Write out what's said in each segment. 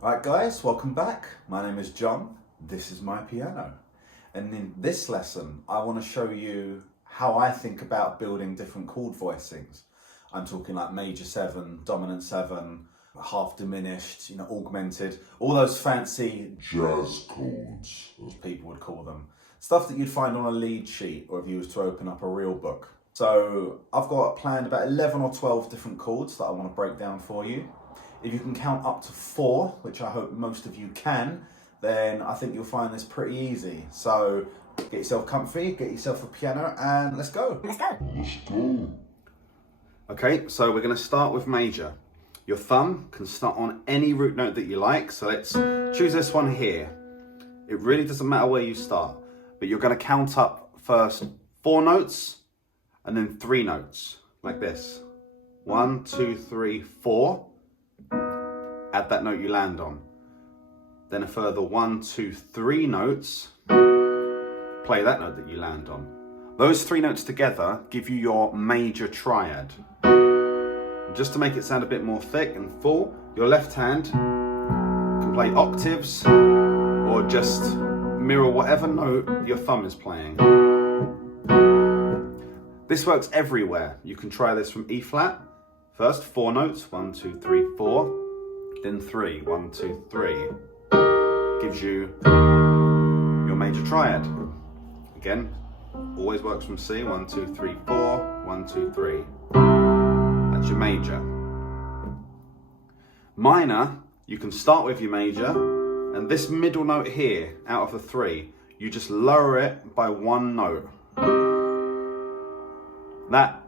Alright guys, welcome back. My name is John. This is my piano. And in this lesson, I want to show you how I think about building different chord voicings. I'm talking like major 7, dominant 7, half-diminished, augmented, all those fancy jazz chords, as people would call them. Stuff that you'd find on a lead sheet or if you was to open up a real book. So I've got planned about 11 or 12 different chords that I want to break down for you. If you can count up to 4, which I hope most of you can, then I think you'll find this pretty easy. So get yourself comfy, get yourself a piano, and let's go. Let's go. Okay, so we're going to start with major. Your thumb can start on any root note that you like. So let's choose this one here. It really doesn't matter where you start, but you're going to count up first 4 notes and then 3 notes like this. 1, 2, 3, 4. Add that note you land on. Then a further 1, 2, 3 notes. Play that note that you land on. Those 3 notes together give you your major triad. Just to make it sound a bit more thick and full, your left hand can play octaves or just mirror whatever note your thumb is playing. This works everywhere. You can try this from E flat. First 4 notes, 1, 2, 3, 4. Then 3, 1, 2, 3. Gives you your major triad. Again, always works from C, 1, 2, 3, 4, 1, 2, 3. That's your major. Minor, you can start with your major, and this middle note here, out of the 3, you just lower it by 1 note. That,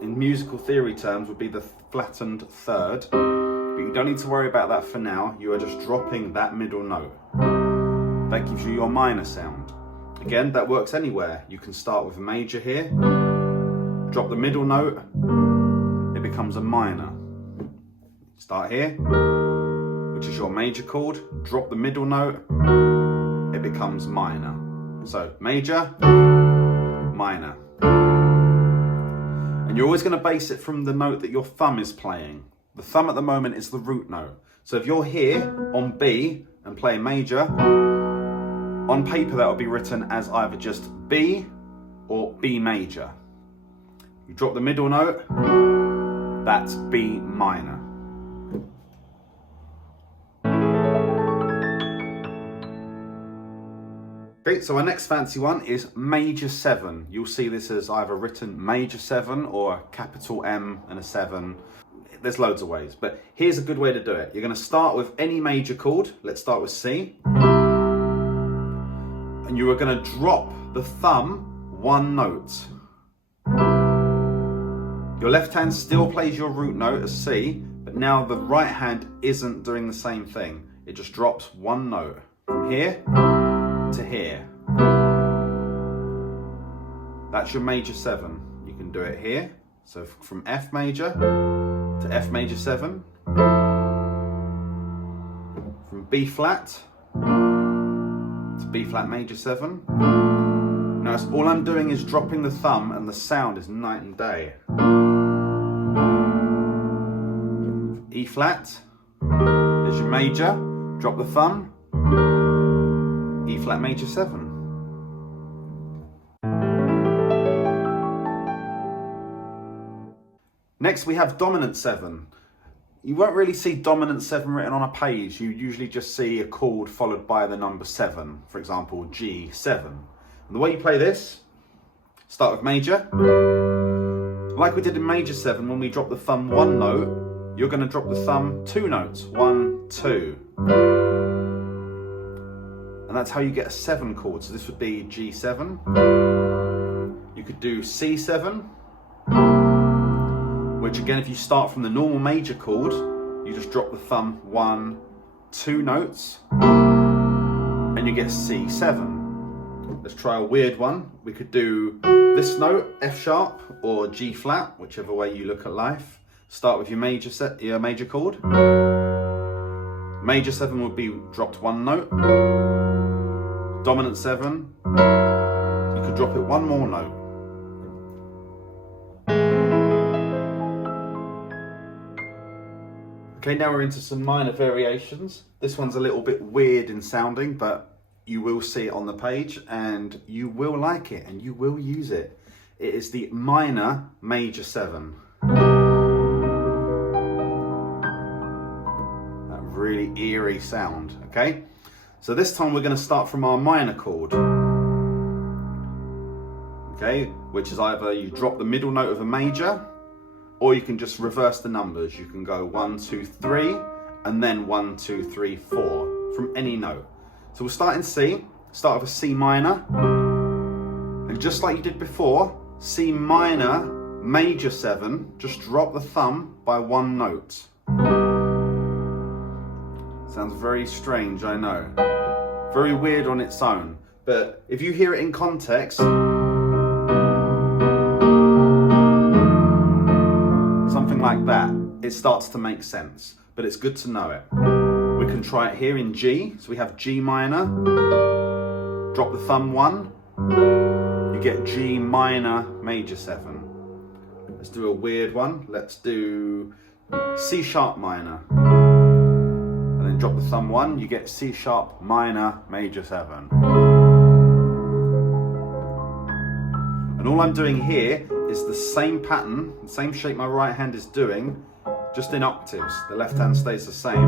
in musical theory terms, would be the flattened third. But you don't need to worry about that for now. You are just dropping that middle note. That gives you your minor sound. Again, that works anywhere. You can start with a major here, drop the middle note, it becomes a minor. Start here, which is your major chord, drop the middle note, it becomes minor. So major, minor. And you're always going to base it from the note that your thumb is playing. The thumb at the moment is the root note. So if you're here on B and play major, on paper that will be written as either just B or B major. You drop the middle note, that's B minor. Okay, so our next fancy one is major 7. You'll see this as either written major 7 or a capital M and a 7. There's loads of ways, but here's a good way to do it. You're going to start with any major chord. Let's start with C. And you are going to drop the thumb 1 note. Your left hand still plays your root note as C, but now the right hand isn't doing the same thing. It just drops 1 note from here to here. That's your major 7. You can do it here. So from F major to F major 7, from B flat to B flat major 7. Now all I'm doing is dropping the thumb and the sound is night and day. E flat is your major, drop the thumb, E flat major 7. Next we have dominant 7. You won't really see dominant 7 written on a page. You usually just see a chord followed by the number 7. For example, G7. And the way you play this, start with major. Like we did in major 7, when we drop the thumb 1 note, you're going to drop the thumb 2 notes. 1, 2. And that's how you get a 7 chord. So this would be G7. You could do C7. Which again, if you start from the normal major chord, you just drop the thumb 1, 2 notes, and you get C7. Let's try a weird one. We could do this note, F sharp or G flat, whichever way you look at life. Start with your major chord. Major 7 would be dropped 1 note. Dominant 7, you could drop it 1 more note. Okay, now we're into some minor variations. This one's a little bit weird in sounding, but you will see it on the page and you will like it and you will use it. It is the minor major 7. That really eerie sound, okay? So this time we're going to start from our minor chord. Okay, which is either you drop the middle note of a major, or you can just reverse the numbers. You can go 1, 2, 3, and then 1, 2, 3, 4 from any note. So we'll start in C, start with a C minor, and just like you did before, C minor, major 7, just drop the thumb by 1 note. Sounds very strange, I know. Very weird on its own, but if you hear it in context, something like that, it starts to make sense, but it's good to know it. We can try it here in G. So we have G minor, drop the thumb 1, you get G minor major 7. Let's do a weird one. Let's do C sharp minor, and then drop the thumb 1, you get C sharp minor major 7. And all I'm doing here is the same pattern, the same shape my right hand is doing, just in octaves. The left hand stays the same.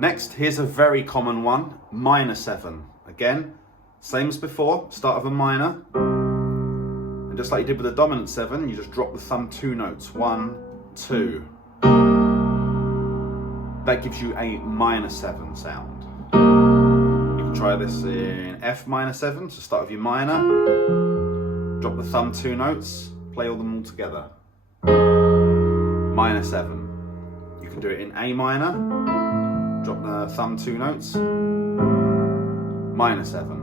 Next, here's a very common one, minor 7. Again, same as before, start of a minor. And just like you did with the dominant 7, you just drop the thumb 2 notes, 1, 2. That gives you a minor 7 sound. You can try this in F minor 7, so start with your minor, drop the thumb 2 notes, play all them all together. Minor 7. You can do it in A minor, drop the thumb 2 notes, minor 7.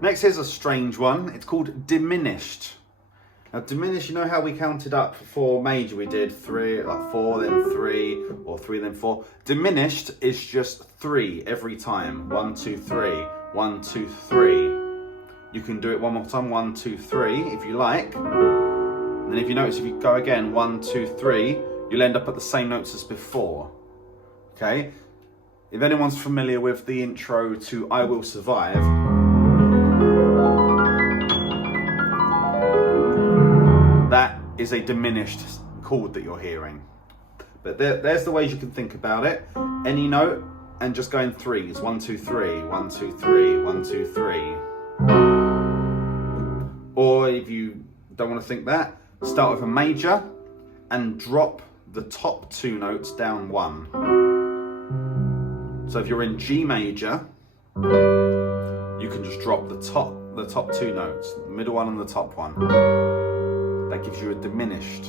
Next here's a strange one, it's called diminished. Now diminished, you know how we counted up for major, we did 3, like 4, then 3, or 3, then 4. Diminished is just 3 every time. 1, 2, 3, 1, 2, 3. You can do it one more time, 1, 2, 3, if you like. And then if you notice, if you go again, 1, 2, 3, you'll end up at the same notes as before. Okay? If anyone's familiar with the intro to I Will Survive, that is a diminished chord that you're hearing. But there's the ways you can think about it. Any note and just go in 3s. 1, 2, 3, 1, 2, 3, 1, 2, 3. Or if you don't want to think that, start with a major and drop the top 2 notes down 1. So if you're in G major, you can just drop the top 2 notes, the middle one and the top one. That gives you a diminished.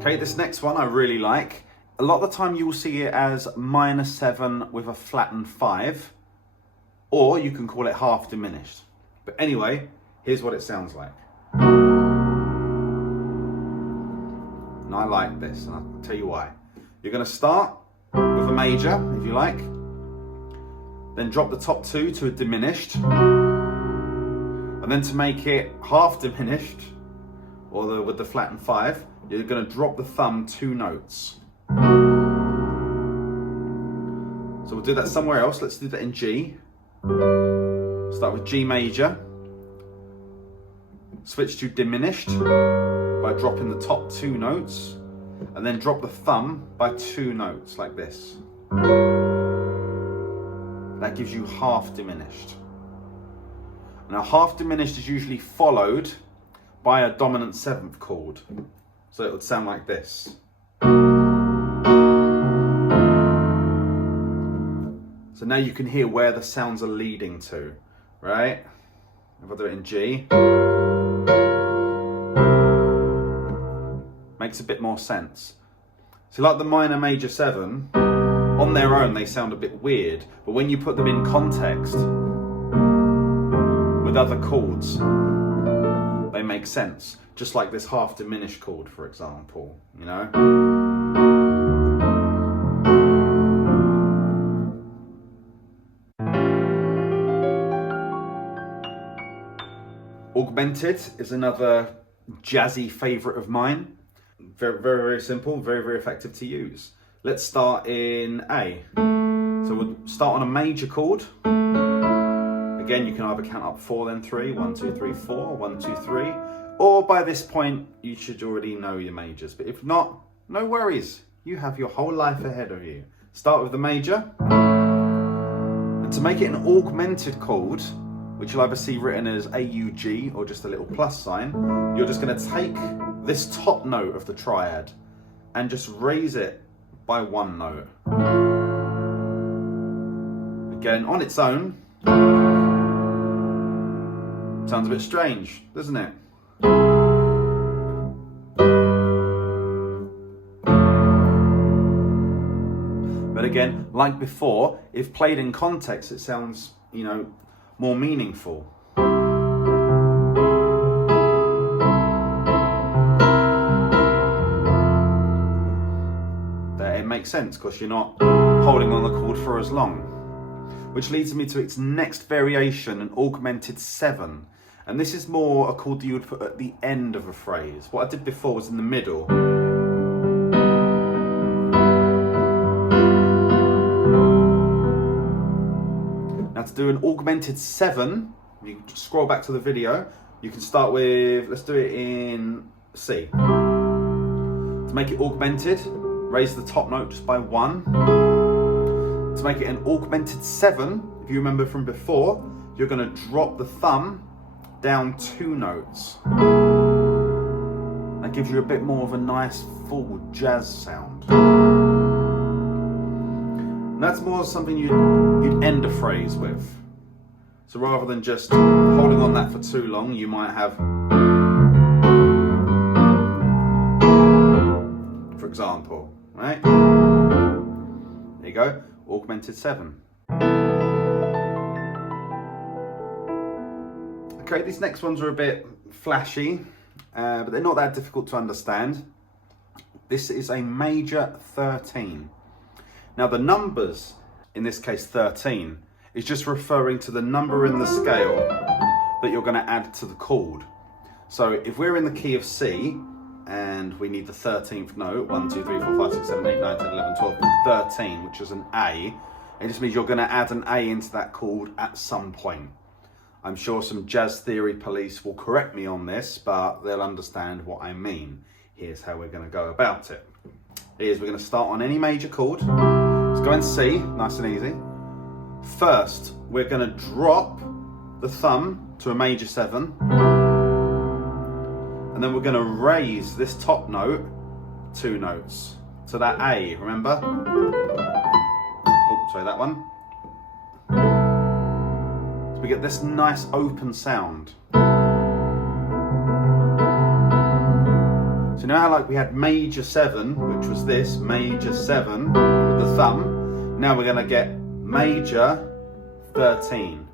Okay, this next one I really like. A lot of the time you will see it as minor 7 with a flattened 5, or you can call it half diminished. But anyway, here's what it sounds like. And I like this, and I'll tell you why. You're going to start with a major, if you like, then drop the top 2 to a diminished, and then to make it half diminished, or with the flattened 5, you're going to drop the thumb 2 notes. So we'll do that somewhere else. Let's do that in G. Start with G major, switch to diminished by dropping the top 2 notes, and then drop the thumb by 2 notes like this. That gives you half diminished. Now half diminished is usually followed by a dominant 7th chord. So it would sound like this. So now you can hear where the sounds are leading to, right? If I do it in G, makes a bit more sense. So like the minor major 7, on their own they sound a bit weird, but when you put them in context with other chords, they make sense. Just like this half-diminished chord, for example, you know? Augmented is another jazzy favorite of mine. Very, very, very simple, very, very effective to use. Let's start in A. So we'll start on a major chord. Again, you can either count up 4 then 3, 1, 2, 3, 4, 1, 2, 3. Or by this point, you should already know your majors. But if not, no worries. You have your whole life ahead of you. Start with the major. And to make it an augmented chord, which you'll either see written as AUG or just a little plus sign, you're just going to take this top note of the triad and just raise it by 1 note. Again, on its own, sounds a bit strange, doesn't it? But again, like before, if played in context, it sounds, you know, more meaningful. That it makes sense because you're not holding on the chord for as long. Which leads me to its next variation, an augmented 7. And this is more a chord that you would put at the end of a phrase. What I did before was in the middle. Now to do an augmented 7, you can scroll back to the video, you can start with, let's do it in C. To make it augmented, raise the top note just by 1. To make it an augmented 7, if you remember from before, you're going to drop the thumb down 2 notes. That gives you a bit more of a nice full jazz sound. And that's more something you'd end a phrase with. So rather than just holding on that for too long, you might have, for example, right? There you go, augmented 7. Okay, these next ones are a bit flashy, but they're not that difficult to understand. This is a major 13. Now the numbers, in this case 13, is just referring to the number in the scale that you're going to add to the chord. So if we're in the key of C, and we need the 13th note, 1, 2, 3, 4, 5, 6, 7, 8, 9, 10, 11, 12, 13, which is an A, it just means you're going to add an A into that chord at some point. I'm sure some jazz theory police will correct me on this, but they'll understand what I mean. Here's how we're going to go about it. We're going to start on any major chord. Let's go in C, nice and easy. First, we're going to drop the thumb to a major 7. And then we're going to raise this top note 2 notes. So that A, remember? Oh, sorry, that one. So we get this nice open sound. So now like we had major 7, which was this, major 7 with the thumb. Now we're going to get major 13.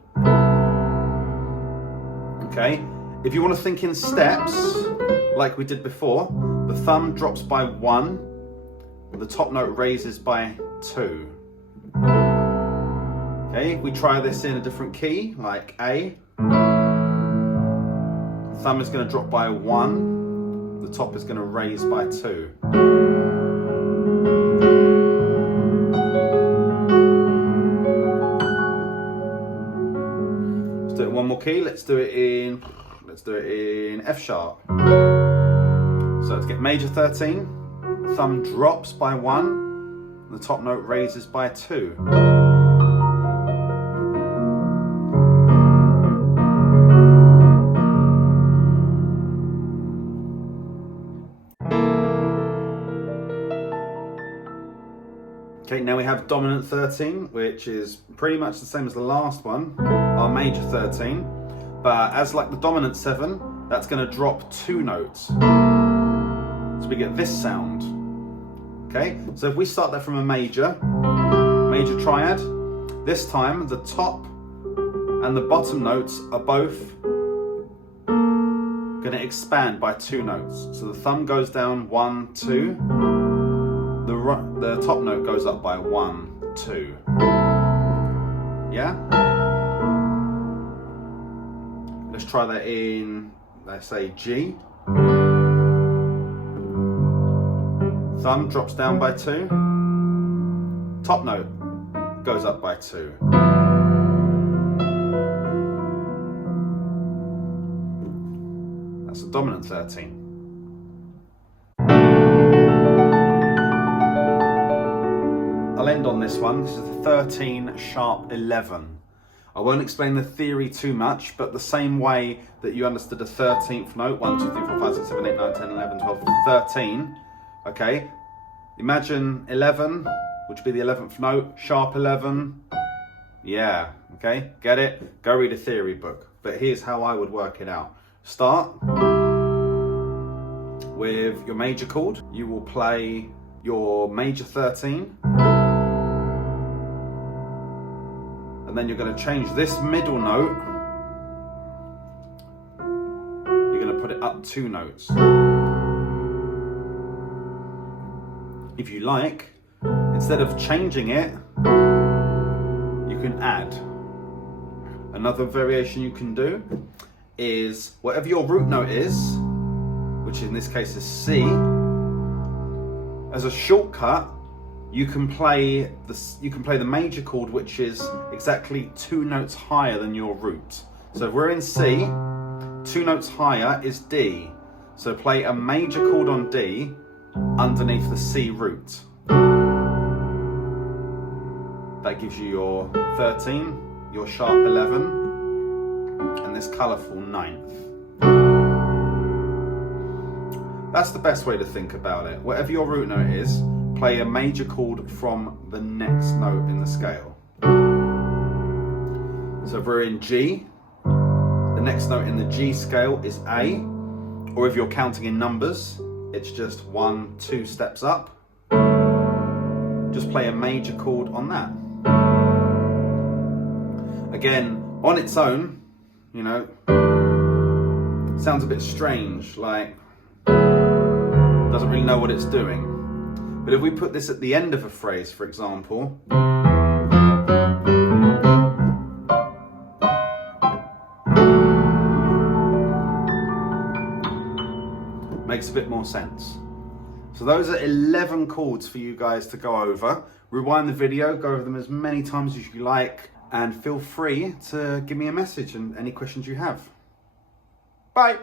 Okay, if you want to think in steps, like we did before, the thumb drops by 1, the top note raises by 2. Okay, we try this in a different key, like A. The thumb is going to drop by 1, the top is going to raise by 2. Let's do it in one more key. Let's do it in F sharp. So let's get major 13. Thumb drops by 1. The top note raises by 2. Okay, now we have dominant 13, which is pretty much the same as the last one, our major 13. But as like the dominant 7, that's going to drop 2 notes. So we get this sound. Okay, so if we start that from a major triad, this time the top and the bottom notes are both going going to expand by 2 notes. So the thumb goes down 1, 2. The top note goes up by 1, 2. Yeah? Let's try that in, let's say, G. Thumb drops down by 2. Top note goes up by 2. That's a dominant 13. I'll end on this one. This is the 13 sharp 11. I won't explain the theory too much, but the same way that you understood the 13th note, 1, 2, 3, 4, 5, 6, 7, 8, 9, 10, 11, 12, 13, okay? Imagine 11, which would be the 11th note, sharp 11. Yeah, okay, get it? Go read a theory book. But here's how I would work it out. Start with your major chord. You will play your major 13. And then you're going to change this middle note. You're going to put it up 2 notes. If you like, instead of changing it, you can add. Another variation you can do is whatever your root note is, which in this case is C, as a shortcut, you can play the major chord, which is exactly 2 notes higher than your root. So if we're in C, 2 notes higher is D. So play a major chord on D underneath the C root. That gives you your 13, your sharp 11, and this colourful 9th. That's the best way to think about it. Whatever your root note is, play a major chord from the next note in the scale. So if we're in G, the next note in the G scale is A, or if you're counting in numbers, it's just 1, 2 steps up. Just play a major chord on that. Again, on its own, you know, sounds a bit strange, like doesn't really know what it's doing. But if we put this at the end of a phrase, for example, makes a bit more sense. So those are 11 chords for you guys to go over. Rewind the video, go over them as many times as you like, and feel free to give me a message and any questions you have. Bye.